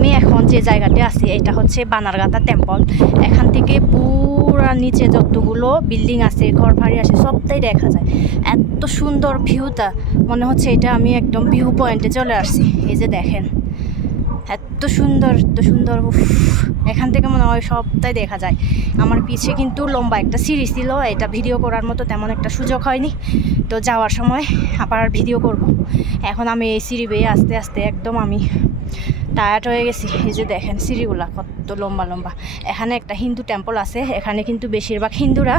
আমি এখন যে জায়গাতে আছি এটা হচ্ছে বানারগাতা টেম্পল। এখান থেকে পুরা নিচে যতগুলো বিল্ডিং আছে, ঘর বাড়ি আছে, সবটাই দেখা যায়। এত সুন্দর ভিউটা, মনে হচ্ছে এটা আমি একদম ভিউ পয়েন্টে চলে আসছি। এই যে দেখেন, এত সুন্দর এত সুন্দর। এখান থেকে মনে হয় সবটাই দেখা যায়। আমার পিছে কিন্তু লম্বা একটা সিঁড়ি ছিল, এটা ভিডিও করার মতো তেমন একটা সুযোগ হয়নি, তো যাওয়ার সময় আবার ভিডিও করব। এখন আমি এই সিঁড়ি বেয়ে আস্তে আস্তে একদম আমি টায়ার্ড হয়ে গেছি। এই যে দেখেন সিঁড়িগুলা কত লম্বা লম্বা। এখানে একটা হিন্দু টেম্পল আছে, এখানে কিন্তু বেশিরভাগ হিন্দুরা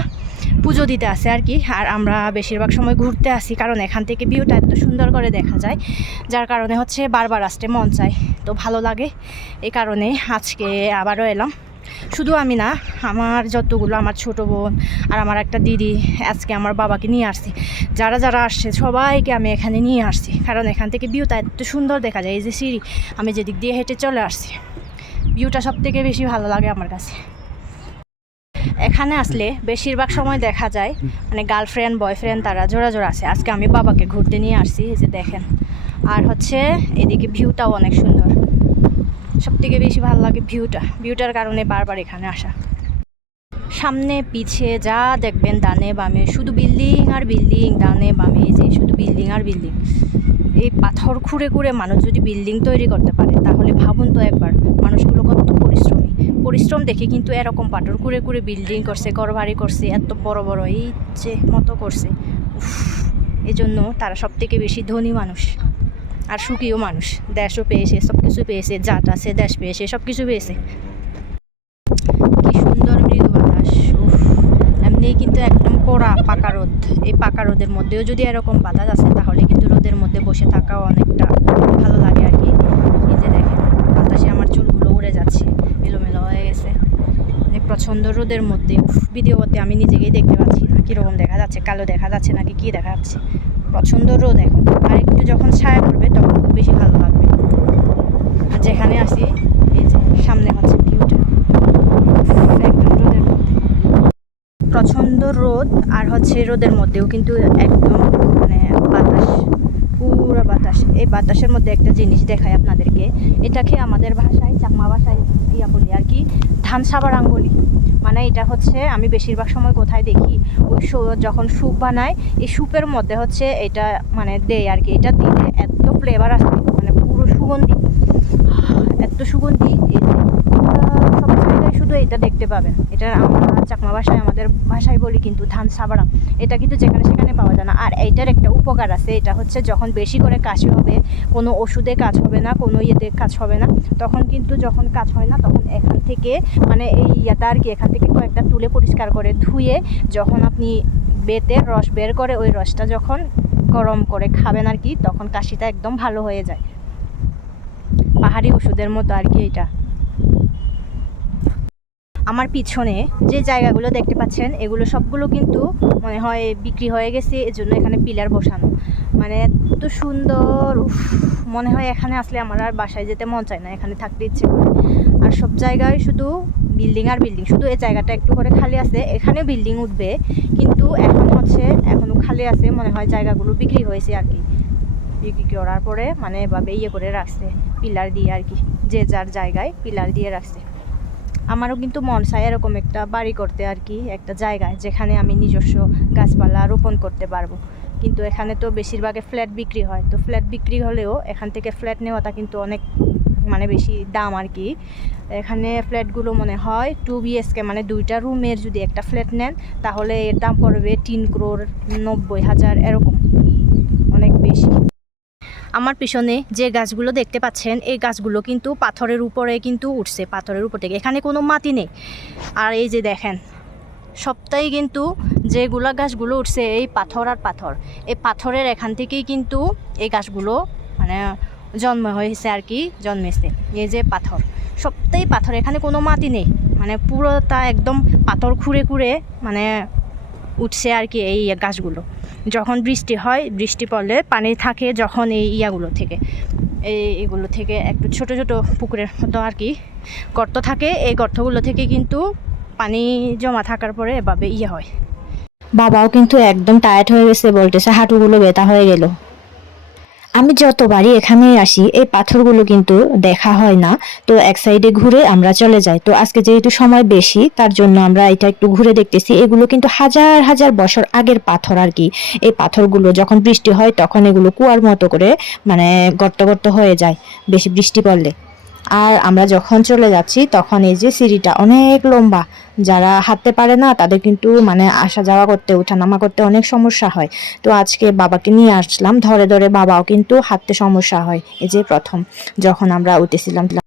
পুজো দিতে আসে আর কি। আর আমরা বেশিরভাগ সময় ঘুরতে আসি, কারণ এখান থেকে ভিউটা এত সুন্দর করে দেখা যায়, যার কারণে হচ্ছে বারবার আসতে মন চায়, তো ভালো লাগে। এই কারণে আজকে আবারও এলাম। শুধু আমি না, আমার যতগুলো, আমার ছোটো বোন আর আমার একটা দিদি, আজকে আমার বাবাকে নিয়ে আসছি। যারা যারা আসছে সবাইকে আমি এখানে নিয়ে আসছি, কারণ এখান থেকে ভিউটা এত সুন্দর দেখা যায়। এই যে সিঁড়ি, আমি যেদিক দিয়ে হেঁটে চলে আসছি, ভিউটা সব থেকে বেশি ভালো লাগে আমার কাছে। এখানে আসলে বেশিরভাগ সময় দেখা যায় মানে গার্লফ্রেন্ড বয়ফ্রেন্ড তারা জোড়া জোড়া আছে। আজকে আমি বাবাকে ঘুরতে নিয়ে আসছি, এই যে দেখেন। আর হচ্ছে এদিকে ভিউটাও অনেক সুন্দর, সব থেকে বেশি ভালো লাগে ভিউটার কারণে বারবার এখানে আসা। সামনে পিছে যা দেখবেন ডানে বামে শুধু বিল্ডিং আর বিল্ডিং, ডানে বামে যে শুধু বিল্ডিং আর বিল্ডিং। এই পাথর খুঁড়ে খুঁড়ে মানুষ যদি বিল্ডিং তৈরি করতে পারে, তাহলে ভাবুন তো একবার মানুষগুলো কত পরিশ্রম দেখে কিন্তু এরকম পাথর খুঁড়ে খুঁড়ে বিল্ডিং করছে, ঘরবাড়ি করছে, এত বড় বড় এই যে মতো করছে। এই জন্য তারা সব থেকে বেশি ধনী মানুষ আর সুখীও মানুষ। দেশও পেয়েছে, সব কিছু পেয়েছে, জাত আছে, দেশ পেয়েছে, সব কিছু পেয়েছে। কি সুন্দর মৃদু বাতাস। এমনি কিন্তু একদম কড়া পাকা রোদ। এই পাকা রোদের মধ্যেও যদি এরকম বাতাস আছে, তাহলে কিন্তু রোদের মধ্যে বসে থাকাও অনেকটা ভালো লাগে আর কি। এই যে দেখেন, বাতাসে আমার চুলগুলো উড়ে যাচ্ছে, এলোমেলো হয়ে গেছে। প্রচণ্ড রোদের মধ্যে ভিডিও করতে আমি নিজেকেই দেখতে পাচ্ছি না কীরকম দেখা যাচ্ছে, কালো দেখা যাচ্ছে নাকি কী দেখা যাচ্ছে। প্রচণ্ড রোদ এখন, আর একটু যখন ছায়া করবে তখন খুব বেশি ভালো লাগবে। আর যেখানে আসি, এই যে সামনে হচ্ছে ভিউটা, একদম রোদের মধ্যে প্রচণ্ড রোদ। আর হচ্ছে রোদের মধ্যেও কিন্তু একদম মানে বাতাস, পুরো বাতাস। এই বাতাসের মধ্যে একটা জিনিস দেখাই আপনাদেরকে, এটাকে আমাদের ভাষায়, চাকমা ভাষায় বলি আর কি, ধান সাবারাং বলি। মানে এটা হচ্ছে আমি বেশিরভাগ সময় কোথায় দেখি, ওই যখন স্যুপ বানায়, এই স্যুপের মধ্যে হচ্ছে এটা মানে দেয় আর কি। এটা দিলে এত ফ্লেভার আসে, মানে পুরো সুগন্ধি, এত সুগন্ধি। এই যে সব জায়গায় শুধু এটা দেখতে পাবেন। এটা আমরা চাকমা ভাষায়, আমাদের ভাষায় বলি কিন্তু ধান সাবারাং। এটা কিন্তু যেখানে সেখানে পাওয়া যায় না। আর এইটার একটা উপকার আছে, এটা হচ্ছে যখন বেশি করে কাশি হবে, কোনো ওষুধে কাজ হবে না, কোনো ইয়েতে কাজ হবে না, তখন কিন্তু যখন কাজ হয় না, তখন এখান থেকে মানে এই ইয়েটা আর কি, এখান থেকে কয়েকটা তুলে পরিষ্কার করে ধুয়ে যখন আপনি বেতের রস বের করে, ওই রসটা যখন গরম করে খাবেন আর কি, তখন কাশিটা একদম ভালো হয়ে যায়। পাহাড়ি ওষুধের মতো আর কি এটা। আমার পিছনে যে জায়গাগুলো দেখতে পাচ্ছেন, এগুলো সবগুলো কিন্তু মনে হয় বিক্রি হয়ে গেছে, এজন্য এখানে পিলার বসানো। মানে এত সুন্দর, মনে হয় এখানে আসলে আমার আর বাসায় যেতে মন চায় না, এখানে থাকতে ইচ্ছে করে। আর সব জায়গায় শুধু বিল্ডিং আর বিল্ডিং, শুধু এই জায়গাটা একটু করে খালি আছে, এখানেও বিল্ডিং উঠবে, কিন্তু এখন হচ্ছে এখনও খালি আছে। মনে হয় জায়গাগুলো বিক্রি হয়েছে আর কি, বিক্রি করার পরে মানে এভাবে ইয়ে করে রাখছে পিলার দিয়ে আর কি, যে যার জায়গায় পিলার দিয়ে রাখছে। আমারও কিন্তু মন চায় এরকম একটা বাড়ি করতে আর কি, একটা জায়গায় যেখানে আমি নিজস্ব গাছপালা রোপণ করতে পারবো। কিন্তু এখানে তো বেশিরভাগে ফ্ল্যাট বিক্রি হয়, তো ফ্ল্যাট বিক্রি হলেও এখান থেকে ফ্ল্যাট নেওয়াটা কিন্তু অনেক মানে বেশি দাম আর কি। এখানে ফ্ল্যাটগুলো মনে হয় 2 BHK মানে 2টা রুমের যদি একটা ফ্ল্যাট নেন, তাহলে এর দাম পড়বে 3 crore 90,000 এরকম, অনেক বেশি। আমার পিছনে যে গাছগুলো দেখতে পাচ্ছেন, এই গাছগুলো কিন্তু পাথরের উপরে কিন্তু উঠছে, পাথরের উপর থেকে, এখানে কোনো মাটি নেই। আর এই যে দেখেন, সবটাই কিন্তু যেগুলো গাছগুলো উঠছে এই পাথর আর পাথর, এই পাথরের এখান থেকেই কিন্তু এই গাছগুলো মানে জন্ম হয়েছে আর কি, জন্মেছে। এই যে পাথর, সবটাই পাথর, এখানে কোনো মাটি নেই, মানে পুরোটা একদম পাথর খুঁড়ে খুঁড়ে মানে উঠছে আর কি এই গাছগুলো। যখন বৃষ্টি হয়, বৃষ্টি পড়লে পানি থাকে যখন এই ইয়াগুলো থেকে, এইগুলো থেকে একটু ছোট ছোট পুকুরের মতো আর কি গর্ত থাকে, এই গর্তগুলো থেকে কিন্তু পানি জমা থাকার পরে এভাবে ইয়ে হয়। বাবাও কিন্তু একদম টায়ার্ড হয়ে গেছে, বলতেছে হাঁটুগুলো ব্যথা হয়ে গেল। আমি যতবারই এখানে আসি এই পাথরগুলো কিন্তু দেখা হয় না, তো এক সাইডে ঘুরে আমরা চলে যাই। তো আজকে যেহেতু সময় বেশি তার জন্য আমরা এটা একটু ঘুরে দেখতেছি। এগুলো কিন্তু হাজার হাজার বছর আগের পাথর আর কি। এই পাথরগুলো যখন বৃষ্টি হয় তখন এগুলো কুয়ার মতো করে মানে গর্ত গর্ত হয়ে যায় বেশি বৃষ্টি পড়লে। আর আমরা যখন চলে যাচ্ছি তখন এই যে সিঁড়িটা অনেক লম্বা, যারা হাঁটতে পারে না তাদের কিন্তু মানে আসা যাওয়া করতে ওঠানামা করতে অনেক সমস্যা হয়। তো আজকে বাবাকে নিয়ে আসলাম, ধরে ধরে বাবাও কিন্তু হাঁটতে সমস্যা হয়। এই যে প্রথম যখন আমরা উঠেছিলাম